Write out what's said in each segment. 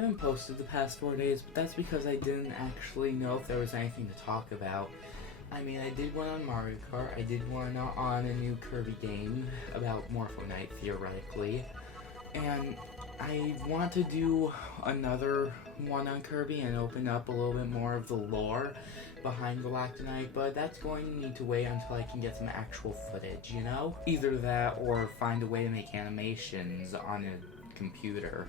haven't posted the past 4 days, but that's because I didn't actually know if there was anything to talk about. I mean, I did one on Mario Kart, I did one on a new Kirby game about Morpho Knight, theoretically, and I want to do another one on Kirby and open up a little bit more of the lore behind Galactonite, but that's going to need to wait until I can get some actual footage, you know? Either that or find a way to make animations on a computer.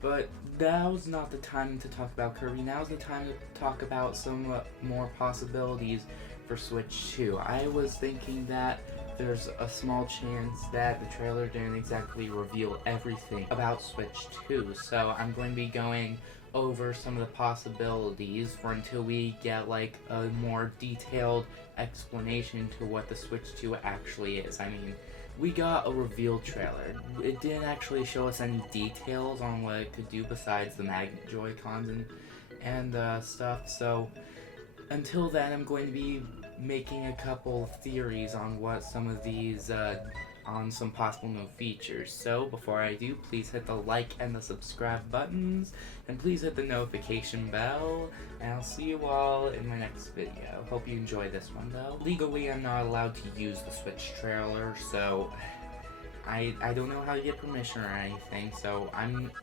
But now's not the time to talk about Kirby. Now's the time to talk about some more possibilities for Switch 2. I was thinking that there's a small chance that the trailer didn't exactly reveal everything about Switch 2. So I'm going to be going over some of the possibilities for until we get like a more detailed explanation to what the Switch 2 actually is. I mean, we got a reveal trailer. It didn't actually show us any details on what it could do besides the magnet Joy-Cons and stuff, so until then I'm going to be making a couple theories on what some of these, on some possible new features. So before I do, please hit the like and the subscribe buttons, and please hit the notification bell, and I'll see you all in my next video. Hope you enjoy this one though. Legally, I'm not allowed to use the Switch trailer, so I don't know how to get permission or anything, so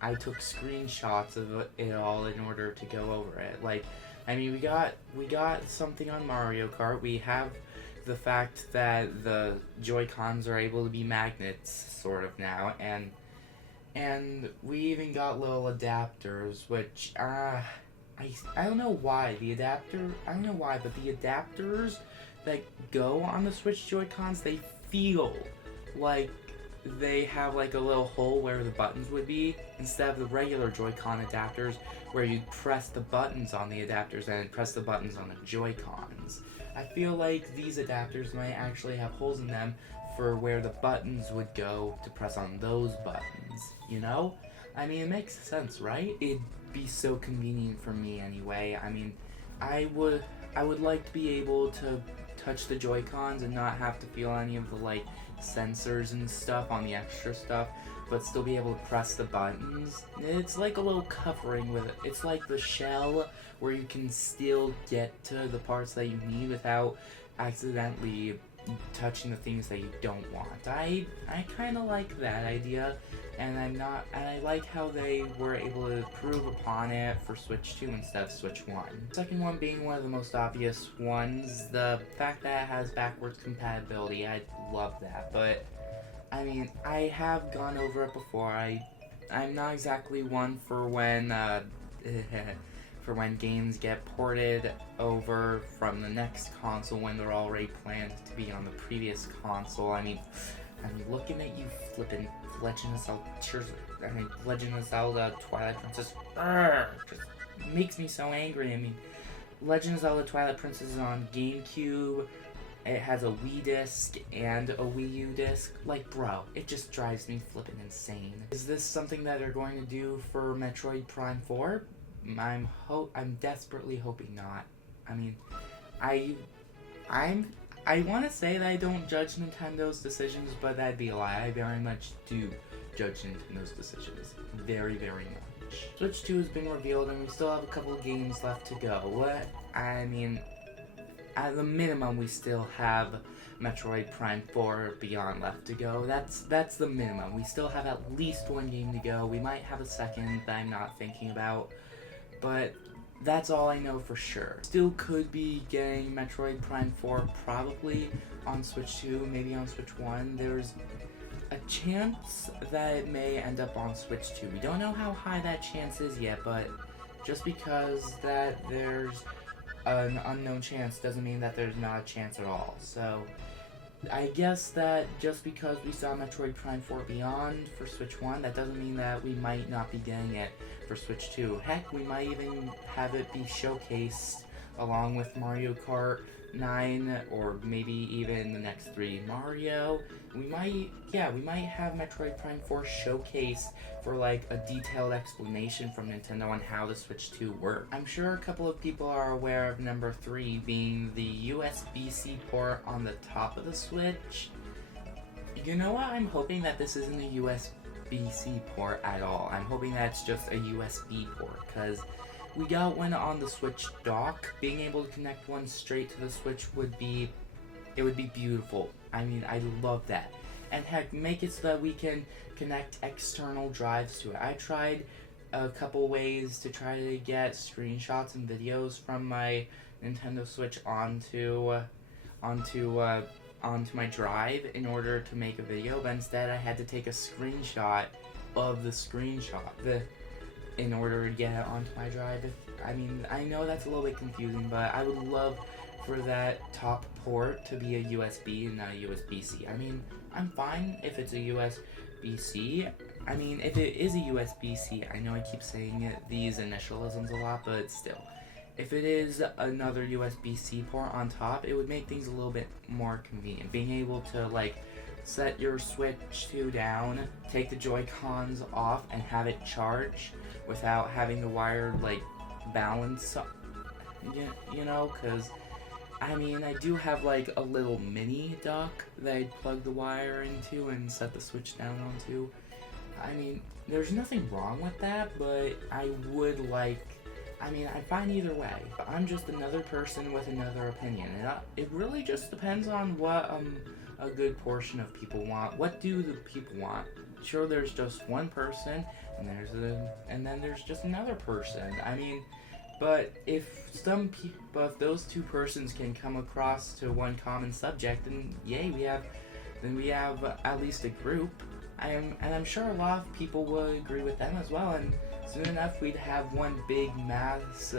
I took screenshots of it all in order to go over it. Like, I mean, we got something on Mario Kart. We have the fact that the Joy-Cons are able to be magnets, sort of now, and we even got little adapters, which I don't know why but the adapters that go on the Switch Joy-Cons, they feel like they have like a little hole where the buttons would be, instead of the regular Joy-Con adapters where you press the buttons on the adapters and press the buttons on the Joy-Cons. I feel like these adapters might actually have holes in them for where the buttons would go to press on those buttons, you know? I mean, it makes sense, right? It'd be so convenient for me anyway. I mean, I would like to be able to touch the Joy-Cons and not have to feel any of the like sensors and stuff on the extra stuff, but still be able to press the buttons. It's like a little covering with it. It's like the shell where you can still get to the parts that you need without accidentally touching the things that you don't want. I kind of like that idea, and I like how they were able to improve upon it for Switch 2 instead of Switch 1. Second one being one of the most obvious ones, the fact that it has backwards compatibility. I love that, but I mean, I have gone over it before. I'm not exactly one for when for when games get ported over from the next console when they're already planned to be on the previous console. I mean, I'm looking at you flipping Legend of Zelda Twilight Princess. Just makes me so angry. I mean, Legend of Zelda Twilight Princess is on GameCube. It has a Wii disc and a Wii U disc. Like, bro, it just drives me flipping insane. Is this something that they're going to do for Metroid Prime 4? I'm desperately hoping not. I mean, I want to say that I don't judge Nintendo's decisions, but that'd be a lie. I very much do judge Nintendo's decisions. Very, very much. Switch 2 has been revealed, and we still have a couple of games left to go. I mean, at the minimum, we still have Metroid Prime 4 Beyond left to go. That's the minimum. We still have at least one game to go. We might have a second that I'm not thinking about, but that's all I know for sure. Still could be getting Metroid Prime 4 probably on Switch 2, maybe on Switch 1. There's a chance that it may end up on Switch 2. We don't know how high that chance is yet, but just because that there's an unknown chance doesn't mean that there's not a chance at all. So I guess that just because we saw Metroid Prime 4 Beyond for Switch 1, that doesn't mean that we might not be getting it for Switch 2. Heck, we might even have it be showcased along with Mario Kart 9, or maybe even the next 3 Mario. We might have Metroid Prime 4 showcased for like a detailed explanation from Nintendo on how the Switch 2 works. I'm sure a couple of people are aware of number 3 being the USB-C port on the top of the Switch. You know what? I'm hoping that this isn't a USB-C port at all. I'm hoping that's just a USB port, because we got one on the Switch dock. Being able to connect one straight to the Switch would be beautiful. I mean, I love that. And heck, make it so that we can connect external drives to it. I tried a couple ways to try to get screenshots and videos from my Nintendo Switch onto my drive in order to make a video, but instead I had to take a screenshot of the screenshot in order to get it onto my drive. I mean, I know that's a little bit confusing, but I would love for that top port to be a USB and not a USB-C. I mean, I'm fine if it's a USB-C. I mean, if it is a USB-C, I know I keep saying these initialisms a lot, but still. If it is another USB-C port on top, it would make things a little bit more convenient. Being able to, like, set your Switch 2 down, take the Joy-Cons off, and have it charge without having the wire, like, balance, you know, because, I mean, I do have, like, a little mini dock that I'd plug the wire into and set the Switch down onto. I mean, there's nothing wrong with that, but I would like... I mean, I'm fine either way. But I'm just another person with another opinion, and it really just depends on what a good portion of people want. What do the people want? Sure, there's just one person, and then there's just another person. I mean, but if those two persons can come across to one common subject, then yay, we have at least a group. And I'm sure a lot of people would agree with them as well, and soon enough we'd have one big mass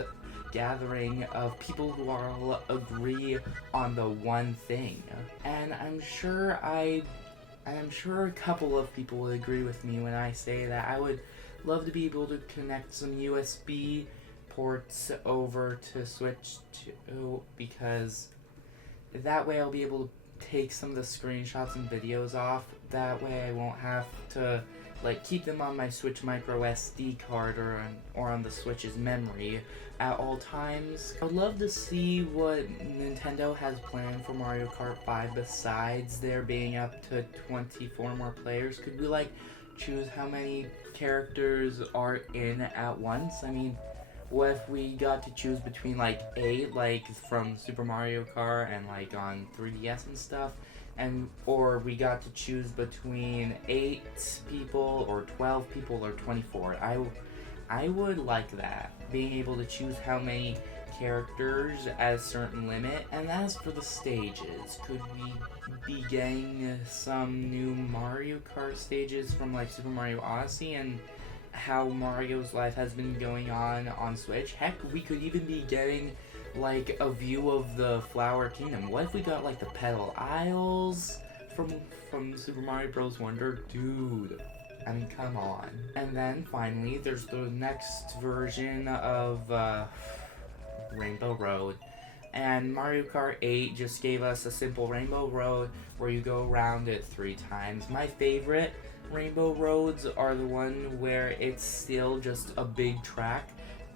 gathering of people who all agree on the one thing. And I'm sure a couple of people would agree with me when I say that I would love to be able to connect some USB ports over to Switch 2, because that way I'll be able to take some of the screenshots and videos off. That way I won't have to, like, keep them on my Switch micro SD card or on the Switch's memory at all times. I would love to see what Nintendo has planned for Mario Kart 5 besides there being up to 24 more players. Could we, like, choose how many characters are in at once? I mean, what if we got to choose between, like, 8, like, from Super Mario Kart and, like, on 3DS and stuff, or we got to choose between 8 people, or 12 people, or 24. I would like that, being able to choose how many characters at a certain limit. And as for the stages, could we be getting some new Mario Kart stages from, like, Super Mario Odyssey and how Mario's life has been going on Switch? Heck, we could even be getting, like, a view of the Flower Kingdom. What if we got, like, the Petal Isles from Super Mario Bros. Wonder? Dude, I mean, come on. And then, finally, there's the next version of Rainbow Road. And Mario Kart 8 just gave us a simple Rainbow Road where you go around it 3 times. My favorite Rainbow Roads are the one where it's still just a big track,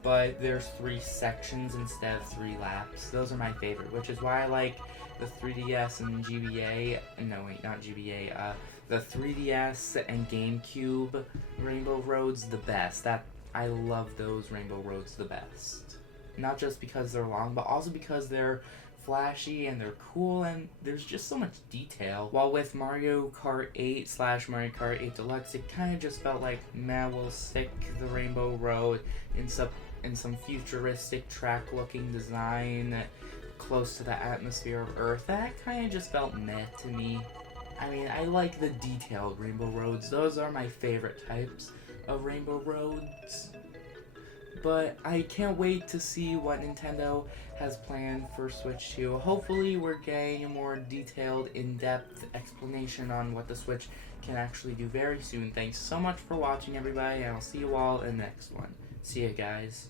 but there's 3 sections instead of 3 laps. Those are my favorite, which is why I like the 3DS and GBA, no wait, not GBA, the 3DS and GameCube Rainbow Roads the best. I love those Rainbow Roads the best. Not just because they're long, but also because they're flashy and they're cool and there's just so much detail. While with Mario Kart 8 / Mario Kart 8 Deluxe, it kind of just felt like, man, we'll stick the Rainbow Road in some futuristic track-looking design close to the atmosphere of Earth. That kind of just felt meh to me. I mean, I like the detailed Rainbow Roads. Those are my favorite types of Rainbow Roads. But I can't wait to see what Nintendo has planned for Switch 2. Hopefully we're getting a more detailed, in-depth explanation on what the Switch can actually do very soon. Thanks so much for watching, everybody, and I'll see you all in the next one. See ya, guys.